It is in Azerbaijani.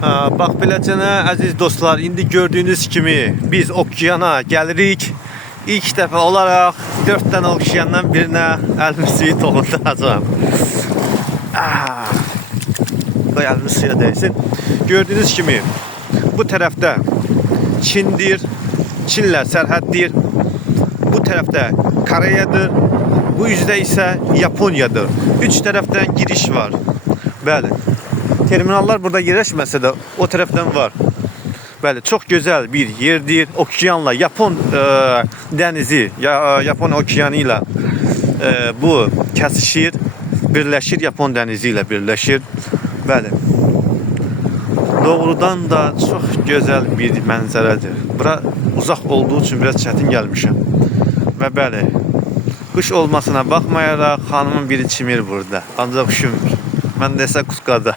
Bax beləcənə əziz dostlar, indi gördüyünüz kimi biz okeana gəlirik. İlk dəfə olaraq 4 dənə okeandan birinə əlimi suyu toxunduracağam. Qoy əlimi suya dəysin. Gördüyünüz kimi bu tərəfdə Çindir, Çinlə sərhəddir. Bu tərəfdə Koreyadır. Bu üzdə isə Yaponiyadır. 3 tərəfdən giriş var. Bəli. Terminallar burada yerləşməsə də o tərəfdən var. Bəli, çox gözəl bir yerdir. Okeanla Yapon dənizi, Yapon okeanı ilə bu kəsişir, birləşir, Yapon dənizi ilə birləşir. Bəli. Doğrudan da çox gözəl bir mənzərədir. Bura uzaq olduğu üçün biraz çətin gəlmişəm. Və bəli, qış olmasına baxmayaraq xanımın biri çimir burada. Ancaq üşümür. Mən də isə Kutkada.